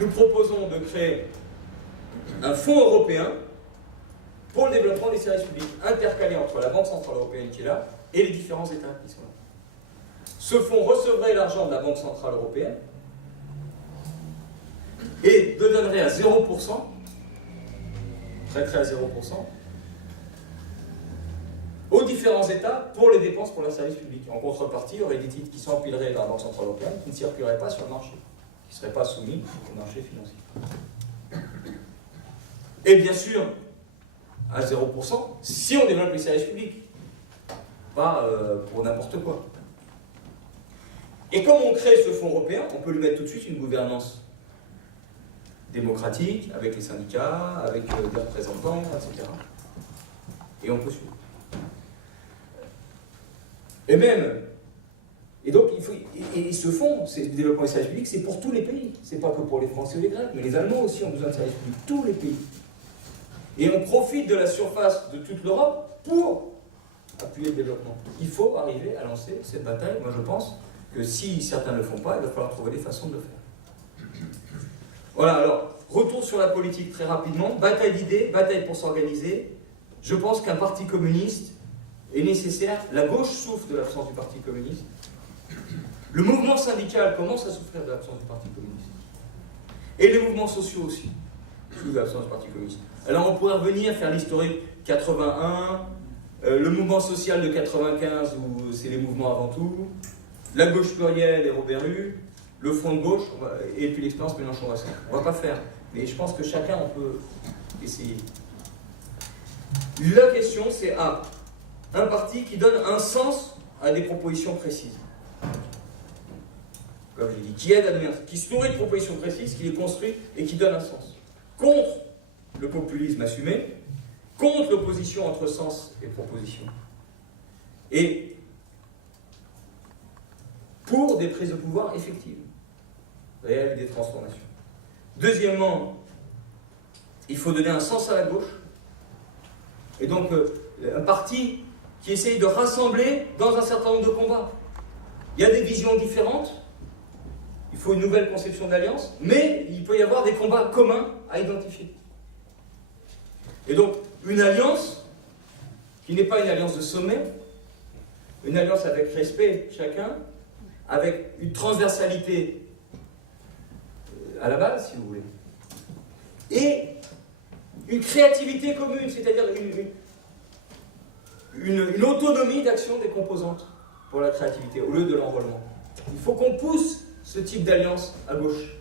Nous proposons de créer un fonds européen pour le développement des services publics, intercalé entre la Banque Centrale Européenne qui est là et les différents États qui sont là. Ce fonds recevrait l'argent de la Banque Centrale Européenne et le donnerait à 0%, prêterait à 0%, aux différents États pour les dépenses pour leurs services publics. En contrepartie, il y aurait des titres qui s'empileraient dans la Banque Centrale Européenne qui ne circuleraient pas sur le marché, qui ne seraient pas soumis au marché financier. Et bien sûr, à 0%, si on développe les services publics, pas pour n'importe quoi. Et comme on crée ce fonds européen, on peut lui mettre tout de suite une gouvernance démocratique, avec les syndicats, avec des représentants, etc. Et on peut suivre. Et même, et donc, et ce fonds, c'est le développement des services publics, c'est pour tous les pays. C'est pas que pour les Français ou les Grecs, mais les Allemands aussi ont besoin de services publics, tous les pays. Et on profite de la surface de toute l'Europe pour appuyer le développement. Il faut arriver à lancer cette bataille. Moi, je pense que si certains ne le font pas, il va falloir trouver des façons de le faire. Voilà, alors, retour sur la politique très rapidement. Bataille d'idées, bataille pour s'organiser. Je pense qu'un parti communiste est nécessaire. La gauche souffre de l'absence du parti communiste. Le mouvement syndical commence à souffrir de l'absence du parti communiste. Et les mouvements sociaux aussi souffrent de l'absence du parti communiste. Alors on pourrait revenir, faire l'historique 81, le mouvement social de 95, où c'est les mouvements avant tout, la gauche plurielle et Robert Hue, le front de gauche, et puis l'expérience Mélenchon-Rassin. On ne va pas faire, mais je pense que chacun, on peut essayer. La question, c'est un parti qui donne un sens à des propositions précises. Comme je l'ai dit, qui aide à donner qui se nourrit de propositions précises, qui les construit et qui donne un sens. Contre le populisme assumé, contre l'opposition entre sens et proposition. Et pour des prises de pouvoir effectives, réelles, des transformations. Deuxièmement, il faut donner un sens à la gauche. Et donc, un parti qui essaye de rassembler dans un certain nombre de combats. Il y a des visions différentes, il faut une nouvelle conception d'alliance, mais il peut y avoir des combats communs à identifier. Et donc, une alliance qui n'est pas une alliance de sommet, une alliance avec respect chacun, avec une transversalité à la base, si vous voulez, et une créativité commune, c'est-à-dire une autonomie d'action des composantes pour la créativité, au lieu de l'enrôlement. Il faut qu'on pousse ce type d'alliance à gauche,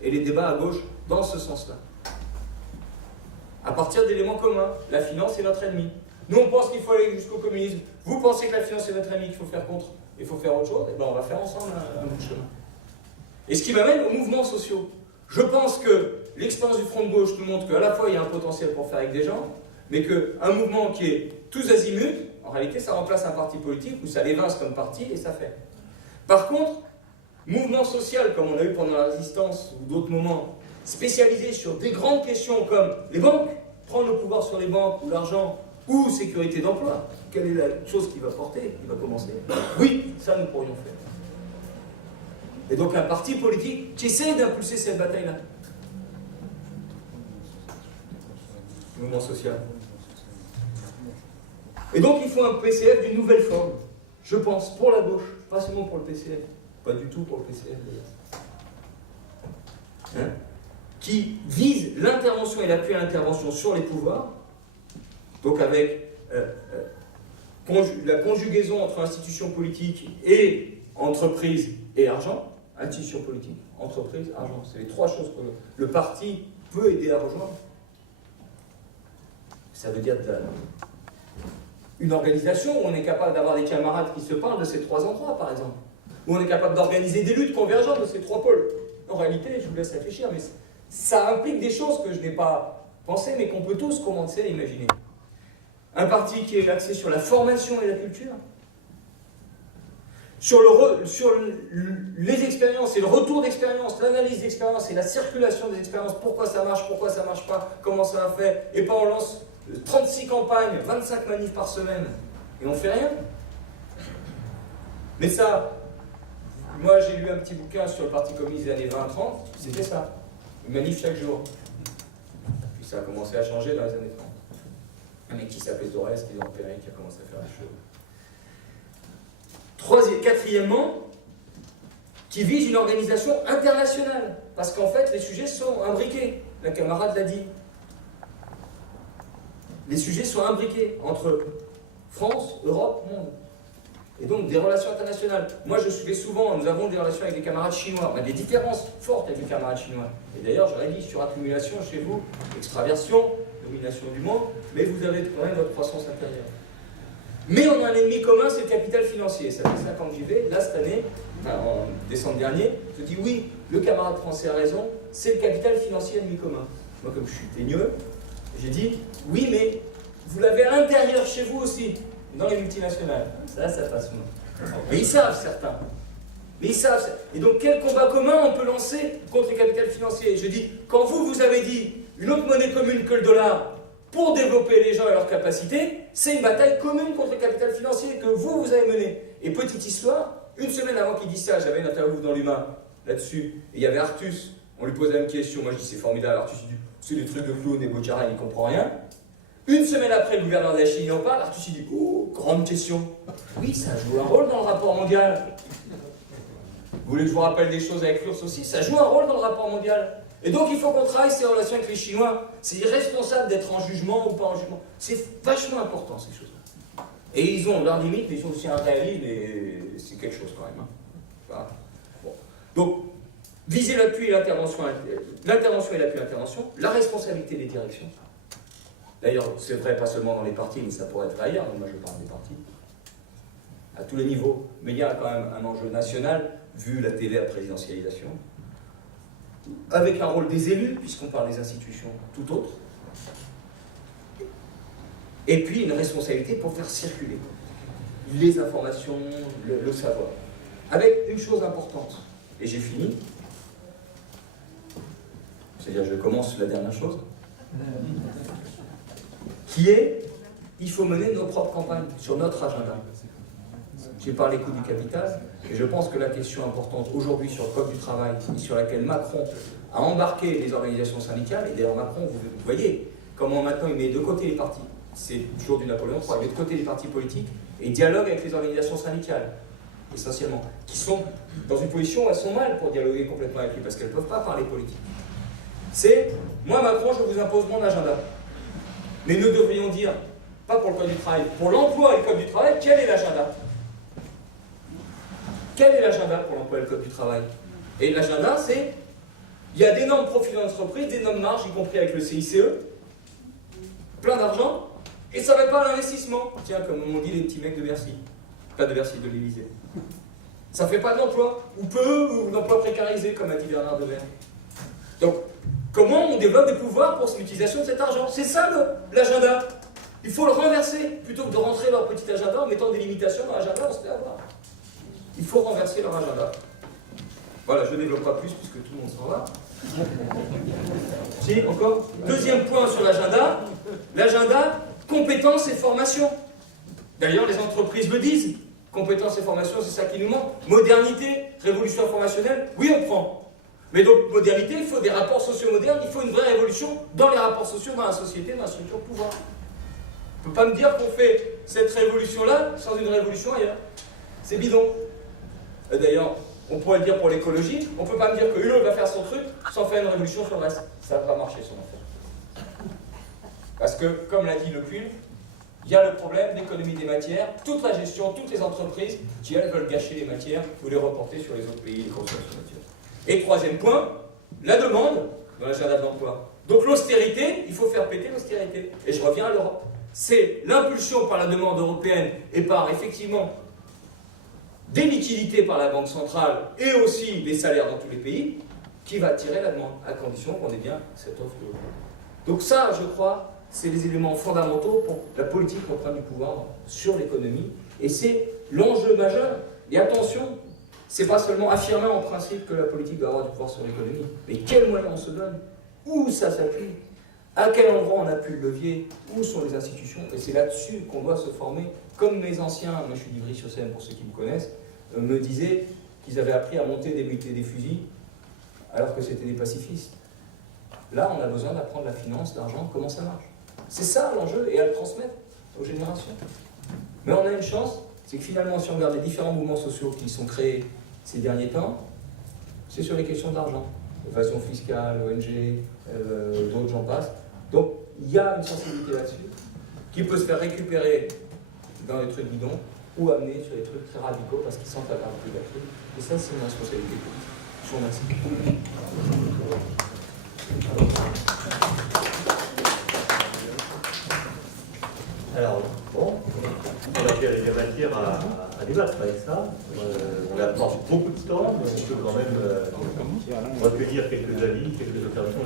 et les débats à gauche dans ce sens-là. À partir d'éléments communs, la finance est notre ennemi. Nous, on pense qu'il faut aller jusqu'au communisme. Vous pensez que la finance est notre ennemi, qu'il faut faire contre, il faut faire autre chose, et bien on va faire ensemble un bout de chemin. Et ce qui m'amène aux mouvements sociaux. Je pense que l'expérience du front de gauche nous montre qu'à la fois il y a un potentiel pour faire avec des gens, mais qu'un mouvement qui est tous azimuts, en réalité ça remplace un parti politique où ça l'évince comme parti et ça fait. Par contre, mouvement social comme on a eu pendant la résistance ou d'autres moments, spécialisés sur des grandes questions comme les banques, prendre le pouvoir sur les banques ou l'argent, ou sécurité d'emploi, quelle est la chose qui va porter, qui va commencer? Oui, ça nous pourrions faire. Et donc un parti politique qui essaie d'impulser cette bataille-là. Le mouvement social. Et donc il faut un PCF d'une nouvelle forme, je pense, pour la gauche, pas seulement pour le PCF, pas du tout pour le PCF d'ailleurs. Qui vise l'intervention et l'appui à l'intervention sur les pouvoirs, donc avec la conjugaison entre institutions politiques et entreprises et argent. Institutions politiques, entreprises, argent. C'est les trois choses que le parti peut aider à rejoindre. Ça veut dire une organisation où on est capable d'avoir des camarades qui se parlent de ces trois endroits, par exemple. Où on est capable d'organiser des luttes convergentes de ces trois pôles. En réalité, je vous laisse réfléchir, mais ça implique des choses que je n'ai pas pensées, mais qu'on peut tous commencer à imaginer. Un parti qui est axé sur la formation et la culture, sur les expériences et le retour d'expérience, l'analyse d'expérience et la circulation des expériences, pourquoi ça marche pas, comment ça a fait, et pas on lance 36 campagnes, 25 manifs par semaine, et on fait rien. Mais ça, moi j'ai lu un petit bouquin sur le Parti communiste des années 20-30, c'était ça. Ils manifent chaque jour. Puis ça a commencé à changer dans les années 30. Un mec qui s'appelait Torres, qui est empéré, qui a commencé à faire les choses. Quatrièmement, qui vise une organisation internationale. Parce qu'en fait, les sujets sont imbriqués. La camarade l'a dit. Les sujets sont imbriqués entre France, Europe, monde. Et donc des relations internationales. Moi je vais souvent, nous avons des relations avec des camarades chinois. On a des différences fortes avec les camarades chinois. Et d'ailleurs, j'aurais dit, suraccumulation chez vous, extraversion, domination du monde, mais vous avez quand même votre croissance intérieure. Mais on a un ennemi commun, c'est le capital financier. Ça fait 5 ans que j'y vais. Là, cette année, en décembre dernier, je dis oui, le camarade français a raison, c'est le capital financier ennemi commun. Moi, comme je suis teigneux, j'ai dit oui, mais vous l'avez à l'intérieur chez vous aussi, dans les multinationales. Ça passe moins. Mais ils savent, certains. Mais ils savent. Et donc, quel combat commun on peut lancer contre le capital financier? Je dis, quand vous avez dit une autre monnaie commune que le dollar pour développer les gens et leurs capacités, c'est une bataille commune contre le capital financier que vous avez menée. Et petite histoire, une semaine avant qu'il dise ça, j'avais une interview dans l'Humain là-dessus, et il y avait Artus, on lui posait la même question, moi je dis c'est formidable, Artus il dit c'est des trucs de clown et Bocara, il ne comprend rien. Une semaine après, le gouverneur de la Chine en parle, Artus il dit oh, grande question. Oui, ça joue un rôle dans le rapport mondial. Vous voulez que je vous rappelle des choses avec l'URSS aussi? Ça joue un rôle dans le rapport mondial. Et donc il faut qu'on travaille ces relations avec les Chinois. C'est irresponsable d'être en jugement ou pas en jugement. C'est vachement important ces choses-là. Et ils ont leurs limites, mais ils ont aussi un réalisme et c'est quelque chose quand même. Hein. Voilà. Bon. Donc, viser l'appui et l'intervention et l'appui à l'intervention, la responsabilité des directions. D'ailleurs, c'est vrai pas seulement dans les partis, mais ça pourrait être ailleurs. Donc moi je parle des partis. À tous les niveaux. Mais il y a quand même un enjeu national, vu la télé à présidentialisation. Avec un rôle des élus, puisqu'on parle des institutions tout autres, et puis une responsabilité pour faire circuler les informations, le savoir. Avec une chose importante, et j'ai fini, c'est-à-dire je commence la dernière chose, qui est, il faut mener nos propres campagnes sur notre agenda. J'ai parlé coût du capital, et je pense que la question importante aujourd'hui sur le Code du travail, et sur laquelle Macron a embarqué les organisations syndicales, et d'ailleurs Macron, vous voyez comment maintenant il met de côté les partis, c'est toujours du Napoléon III, il met de côté les partis politiques, et il dialogue avec les organisations syndicales, essentiellement, qui sont dans une position où elles sont mal pour dialoguer complètement avec lui, parce qu'elles ne peuvent pas parler politique. C'est, moi Macron, je vous impose mon agenda. Mais nous devrions dire, pas pour le Code du travail, pour l'emploi et le Code du travail, quel est l'agenda ? Quel est l'agenda pour l'emploi et le Code du travail? Et l'agenda, c'est, il y a d'énormes profits d'entreprise, d'énormes marges, y compris avec le CICE, plein d'argent, et ça ne va pas à l'investissement. Tiens, comme on dit les petits mecs de Bercy. Pas de Bercy, de l'Élysée. Ça ne fait pas de l'emploi, ou peu, ou d'emploi précarisé, comme a dit Bernard Devers. Donc, comment on développe des pouvoirs pour l'utilisation de cet argent? C'est ça l'agenda. Il faut le renverser, plutôt que de rentrer dans leur petit agenda en mettant des limitations dans l'agenda, on se fait avoir. Il faut renverser leur agenda. Voilà, je ne développe pas plus puisque tout le monde s'en va. Si, encore. Deuxième point sur l'agenda, compétences et formation. D'ailleurs, les entreprises le disent. Compétences et formation, c'est ça qui nous manque. Modernité, révolution informationnelle, oui, on prend. Mais donc, modernité, il faut des rapports sociaux modernes, il faut une vraie révolution dans les rapports sociaux, dans la société, dans la structure de pouvoir. On ne peut pas me dire qu'on fait cette révolution-là sans une révolution ailleurs. C'est bidon. D'ailleurs, on pourrait le dire pour l'écologie, on ne peut pas me dire que l'autre va faire son truc sans faire une révolution sur le reste. Ça ne va pas marcher son affaire. Parce que, comme l'a dit Le Puy, il y a le problème d'économie des matières, toute la gestion, toutes les entreprises qui, elles, veulent gâcher les matières ou les reporter sur les autres pays, les consommations de matières. Et troisième point, la demande dans l'agenda de l'emploi. Donc l'austérité, il faut faire péter l'austérité. Et je reviens à l'Europe. C'est l'impulsion par la demande européenne et par, effectivement, des liquidités par la Banque centrale et aussi des salaires dans tous les pays qui va attirer la demande, à condition qu'on ait bien cette offre de l'Europe. Donc ça, je crois, c'est les éléments fondamentaux pour la politique reprenne du pouvoir sur l'économie. Et c'est l'enjeu majeur. Et attention, c'est pas seulement affirmer en principe que la politique doit avoir du pouvoir sur l'économie, mais quels moyens on se donne, où ça s'appuie, à quel endroit on appuie le levier, où sont les institutions. Et c'est là-dessus qu'on doit se former. Comme mes anciens, moi je suis d'Ivry-sur-Seine pour ceux qui me connaissent, me disaient qu'ils avaient appris à monter, débuter des fusils, alors que c'était des pacifistes. Là, on a besoin d'apprendre la finance, l'argent, comment ça marche. C'est ça l'enjeu, et à le transmettre aux générations. Mais on a une chance, c'est que finalement, si on regarde les différents mouvements sociaux qui sont créés ces derniers temps, c'est sur les questions d'argent. Évasion fiscale, ONG, d'autres, j'en passe. Donc, il y a une sensibilité là-dessus qui peut se faire récupérer dans les trucs bidons ou amener sur des trucs très radicaux parce qu'ils sentent la gravité de la crise. Et ça, c'est une responsabilité politique. Je vous remercie. Alors, bon, il y a matière à débattre avec ça. On a pas beaucoup de temps, mais on peut quand même recueillir quelques avis, quelques observations.